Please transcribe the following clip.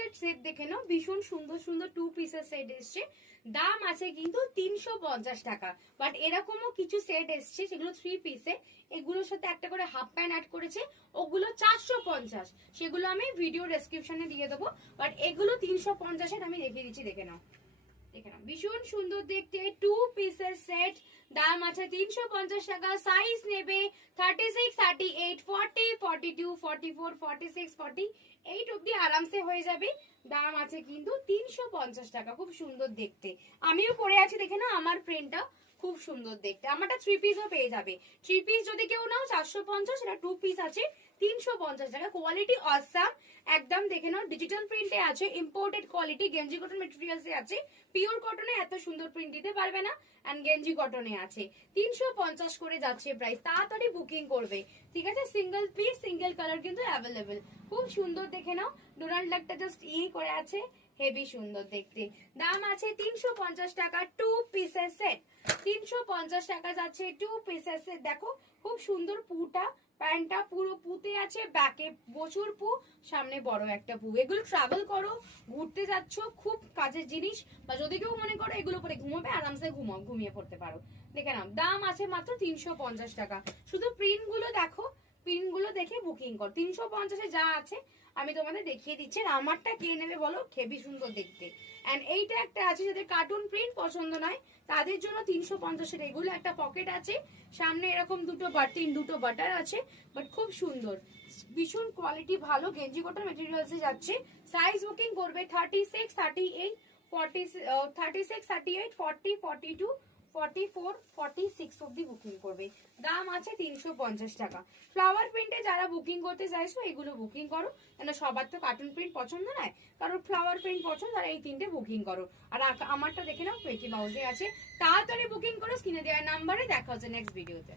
পিসের সেট দেখে নাও, ভীষণ সুন্দর সুন্দর 2 পিসের সেট এসছে। দাম আছে কিন্তু 350 টাকা। বাট এরকমও কিছু সেট এসছে যেগুলো 3 পিসে, এগুলোর সাথে একটা করে হাফ প্যান্ট অ্যাড করেছে, ওগুলো 450। সেগুলো আমি ভিডিও ডেসক্রিপশনে দিয়ে দেবো। বাট এগুলো 350-এর আমি দেখিয়ে দিচ্ছি, দেখে নাও। ভীষণ সুন্দর দেখতে 2 পিসের সেট, দাম আছে 350 টাকা। সাইজ নেবে 36, 38, 40, 42, 44, 46, 48 অব্দি আরামসে হয়ে যাবে। দাম আছে কিন্তু 350 টাকা। খুব সুন্দর দেখতে, আমিও পরে আছি দেখে না, আমার প্রিন্টটা খুব সুন্দর দেখতে। আমারটা 3 পিসও পেয়ে যাবে। 3 পিস যদি কেউ নাও 450, এটা 2 পিস আছে 350 টাকা। কোয়ালিটি অসাম একদম, দেখে নাও। ডিজিটাল প্রিন্টে আছে, ইম্পোর্টেড কোয়ালিটি, গেঞ্জি কটন মেটেরিয়ালসে আছে। পিওর কটনে এত সুন্দর প্রিন্ট দিতে পারবে না, এন্ড গেঞ্জি কটনে আছে। 350 করে যাচ্ছে প্রাইস, তাড়াতাড়ি বুকিং করবে, ঠিক আছে। সিঙ্গেল পিস সিঙ্গেল কালার কিন্তু অ্যাভেলেবেল। খুব সুন্দর দেখে নাও, ডোনাল্ড ডাকটা জাস্ট করে আছে, হেভি সুন্দর দেখতে। দাম আছে 350 টাকা। 2 পিসের সেট 350 টাকা যাচ্ছে 2 পিসের সেট। দেখো খুব সুন্দর পুটা, প্যান্টটা পুরো পুঁতে আছে, ব্যাকে প্রচুর পু, সামনে বড় একটা পু। এগুলো ট্রাভেল করো, ঘুরতে যাচ্ছ, খুব কাজের জিনিস। বা যদি কেউ মনে করো এগুলো পরে ঘুমাবে, আরামসে ঘুমিয়ে পড়তে পারো। দেখে নাও, দাম আছে মাত্র 350 টাকা। শুধু প্রিন্ট গুলো দেখো, প্রিন্ট গুলো দেখে বুকিং কর। 350-এ যা আছে আমি তোমাদের দেখিয়ে দিচ্ছি। আমারটা কে নেবে বলো, হেভি সুন্দর দেখতে। এন্ড এইটা একটা আছে, যাদের কার্টুন প্রিন্ট পছন্দ নয় তাদের জন্য 350-এর এগুলো। একটা পকেট আছে, সামনে এরকম দুটো বাটার আছে, বাট খুব সুন্দর, ভীষণ কোয়ালিটি ভালো, গেঞ্জি কটন মেটেরিয়ালসে যাচ্ছে। সাইজ বুকিং করবে 36, 38, 40, 36, 38, 40, 42, 44, 46 অব্দি বুকিং করবে। দাম আছে 350 টাকা। ফ্লাওয়ার প্রিন্টে যারা বুকিং করতে চাইছো এগুলো বুকিং করো, কেন সবার তো কার্টুন প্রিন্ট পছন্দ নয়, কারণ ফ্লাওয়ার প্রিন্ট পছন্দ, তারা এই 3টে বুকিং করো। আর আমারটা দেখে নাও, পেটি মাউজে আছে। তাড়াতাড়ি বুকিং করো, স্ক্রিনে দেওয়া নাম্বারে। দেখা হচ্ছে নেক্সট ভিডিওতে।